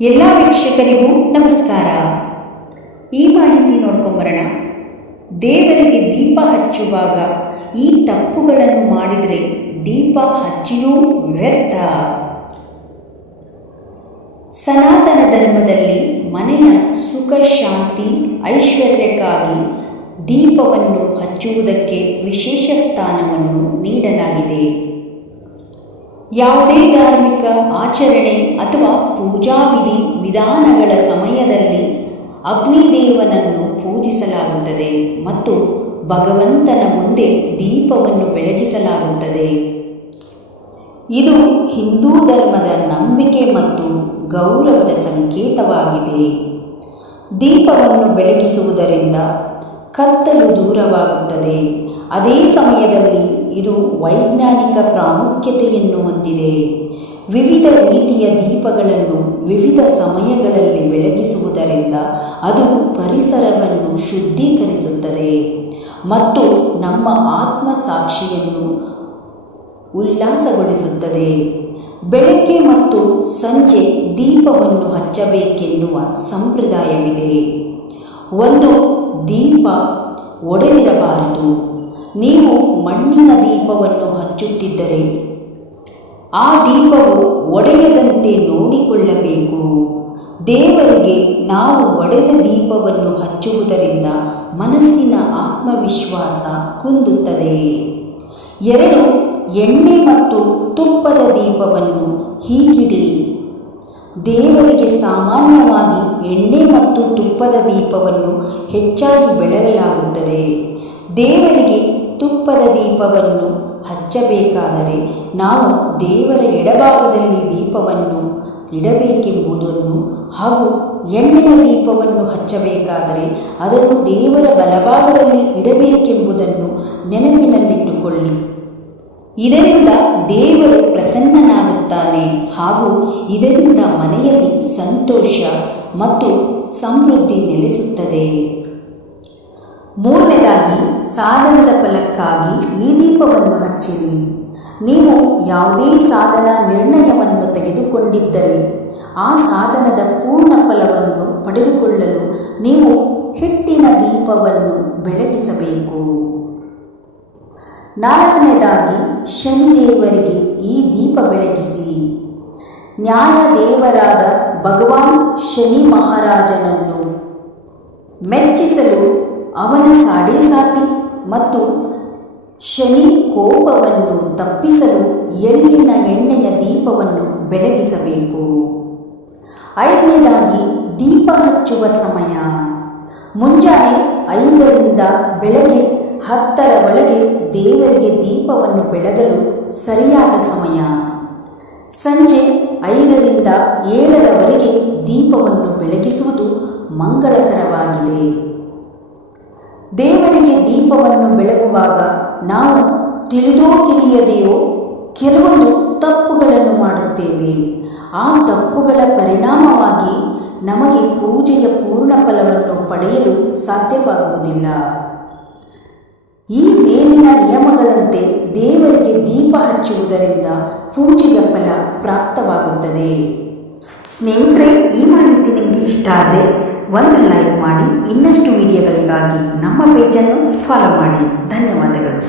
ಎಲ್ಲ ವೀಕ್ಷಕರಿಗೂ ನಮಸ್ಕಾರ. ಈ ಮಾಹಿತಿ ನೋಡ್ಕೊಂಬರೋಣ. ದೇವರಿಗೆ ದೀಪ ಹಚ್ಚುವಾಗ ಈ ತಪ್ಪುಗಳನ್ನು ಮಾಡಿದರೆ ದೀಪ ಹಚ್ಚಿಯೂ ವ್ಯರ್ಥ. ಸನಾತನ ಧರ್ಮದಲ್ಲಿ ಮನೆಯ ಸುಖ, ಶಾಂತಿ, ಐಶ್ವರ್ಯಕ್ಕಾಗಿ ದೀಪವನ್ನು ಹಚ್ಚುವುದಕ್ಕೆ ವಿಶೇಷ ಸ್ಥಾನವನ್ನು ನೀಡಲಾಗಿದೆ. ಯಾವುದೇ ಧಾರ್ಮಿಕ ಆಚರಣೆ ಅಗ್ನಿದೇವನನ್ನು ಪೂಜಿಸಲಾಗುತ್ತದೆ ಮತ್ತು ಭಗವಂತನ ಮುಂದೆ ದೀಪವನ್ನು ಬೆಳಗಿಸಲಾಗುತ್ತದೆ. ಇದು ಹಿಂದೂ ಧರ್ಮದ ನಂಬಿಕೆ ಮತ್ತು ಗೌರವದ ಸಂಕೇತವಾಗಿದೆ. ದೀಪವನ್ನು ಬೆಳಗಿಸುವುದರಿಂದ ಕತ್ತಲು ದೂರವಾಗುತ್ತದೆ. ಅದೇ ಸಮಯದಲ್ಲಿ ಇದು ವೈಜ್ಞಾನಿಕ ಪ್ರಾಮುಖ್ಯತೆಯನ್ನು ಹೊಂದಿದೆ. ವಿವಿಧ ರೀತಿಯ ದೀಪಗಳನ್ನು ವಿವಿಧ ಸಮಯಗಳಲ್ಲಿ ಬೆಳಗಿಸುವುದರಿಂದ ಅದು ಪರಿಸರವನ್ನು ಶುದ್ಧೀಕರಿಸುತ್ತದೆ ಮತ್ತು ನಮ್ಮ ಆತ್ಮ ಸಾಕ್ಷಿಯನ್ನು ಉಲ್ಲಾಸಗೊಳಿಸುತ್ತದೆ. ಬೆಳಗ್ಗೆ ಮತ್ತು ಸಂಜೆ ದೀಪವನ್ನು ಹಚ್ಚಬೇಕೆನ್ನುವ ಸಂಪ್ರದಾಯವಿದೆ. ಒಂದು ದೀಪ ಒಡೆದಿರಬಾರದು. ನೀವು ಮಣ್ಣಿನ ದೀಪವನ್ನು ಹಚ್ಚುತ್ತಿದ್ದರೆ ಆ ದೀಪವು ಒಡೆಯದಂತೆ ನೋಡಿಕೊಳ್ಳಬೇಕು. ದೇವರಿಗೆ ನಾವು ಒಡೆದ ದೀಪವನ್ನು ಹಚ್ಚುವುದರಿಂದ ಮನಸ್ಸಿನ ಆತ್ಮವಿಶ್ವಾಸ ಕುಂದುತ್ತದೆ. ಎರಡು, ಎಣ್ಣೆ ಮತ್ತು ತುಪ್ಪದ ದೀಪವನ್ನು ಹೀಗಿಡಿ. ದೇವರಿಗೆ ಸಾಮಾನ್ಯವಾಗಿ ಎಣ್ಣೆ ಮತ್ತು ತುಪ್ಪದ ದೀಪವನ್ನು ಹೆಚ್ಚಾಗಿ ಬೆಳಗಲಾಗುತ್ತದೆ ದೇವರಿಗೆ ತುಪ್ಪದ ದೀಪವನ್ನು ಹಚ್ಚಬೇಕಾದರೆ ನಾವು ದೇವರ ಎಡಭಾಗದಲ್ಲಿ ದೀಪವನ್ನು ಇಡಬೇಕೆಂಬುದನ್ನು ಹಾಗೂ ಎಣ್ಣೆಯ ದೀಪವನ್ನು ಹಚ್ಚಬೇಕಾದರೆ ಅದನ್ನು ದೇವರ ಬಲಭಾಗದಲ್ಲಿ ಇಡಬೇಕೆಂಬುದನ್ನು ನೆನಪಿನಲ್ಲಿಟ್ಟುಕೊಳ್ಳಿ. ಇದರಿಂದ ದೇವರು ಪ್ರಸನ್ನನಾಗುತ್ತಾನೆ ಹಾಗೂ ಇದರಿಂದ ಮನೆಯಲ್ಲಿ ಸಂತೋಷ ಮತ್ತು ಸಮೃದ್ಧಿ ನೆಲೆಸುತ್ತದೆ. ಮೂರನೇದಾಗಿ ಸಾಧನದ ಫಲಕ್ಕಾಗಿ ಈ ದೀಪವನ್ನು ಹಚ್ಚಿರಿ. ನೀವು ಯಾವುದೇ ಸಾಧನ ನಿರ್ಣಯವನ್ನು ತೆಗೆದುಕೊಂಡಿದ್ದರೆ, ಆ ಸಾಧನದ ಪೂರ್ಣ ಫಲವನ್ನು ಪಡೆದುಕೊಳ್ಳಲು ನೀವು ಹಿಟ್ಟಿನ ದೀಪವನ್ನು ಬೆಳಗಿಸಬೇಕು. ನಾಲ್ಕನೇದಾಗಿ, ಶನಿದೇವರಿಗೆ ಈ ದೀಪ ಬೆಳಗಿಸಿ. ನ್ಯಾಯದೇವರಾದ ಭಗವಾನ್ ಶನಿ ಮಹಾರಾಜನನ್ನು ಮೆಚ್ಚಿಸಲು ಅವನ ಸಾಡೇಸಾತಿ ಮತ್ತು ಶನಿ ಕೋಪವನ್ನು ತಪ್ಪಿಸಲು ಎಳ್ಳಿನ ಎಣ್ಣೆಯ ದೀಪವನ್ನು ಬೆಳಗಿಸಬೇಕು. ಐದನೇದಾಗಿ ದೀಪ ಹಚ್ಚುವ ಸಮಯ. ಮುಂಜಾನೆ ಐದರಿಂದ ಬೆಳಗ್ಗೆ ಹತ್ತರ ಒಳಗೆ ದೇವರಿಗೆ ದೀಪವನ್ನು ಬೆಳಗಲು ಸರಿಯಾದ ಸಮಯ. ಸಂಜೆ ಐದರಿಂದ ಏಳರವರೆಗೆ ದೀಪವನ್ನು ಬೆಳಗಿಸುವುದು ಮಂಗಳಕರವಾಗಿದೆ. ದೀಪವನ್ನು ಬೆಳಗುವಾಗ ನಾವು ತಿಳಿದೋ ತಿಳಿಯದೆಯೋ ಕೆಲವೊಂದು ತಪ್ಪುಗಳನ್ನು ಮಾಡುತ್ತೇವೆ. ಆ ತಪ್ಪುಗಳ ಪರಿಣಾಮವಾಗಿ ನಮಗೆ ಪೂಜೆಯ ಪೂರ್ಣ ಫಲವನ್ನು ಪಡೆಯಲು ಸಾಧ್ಯವಾಗುವುದಿಲ್ಲ. ಈ ಮೇಲಿನ ನಿಯಮಗಳಂತೆ ದೇವರಿಗೆ ದೀಪ ಹಚ್ಚುವುದರಿಂದ ಪೂಜೆಯ ಫಲ ಪ್ರಾಪ್ತವಾಗುತ್ತದೆ. ಸ್ನೇಹಿತರೆ, ಈ ಮಾಹಿತಿ ನಿಮಗೆ ಇಷ್ಟ ಆದರೆ ಒಂದು ಲೈಕ್ ಮಾಡಿ ಇನ್ನಷ್ಟು ವಿಡಿಯೋಗಳಿಗಾಗಿ ನಮ್ಮ ಪೇಜನ್ನು ಫಾಲೋ ಮಾಡಿ. ಧನ್ಯವಾದಗಳು.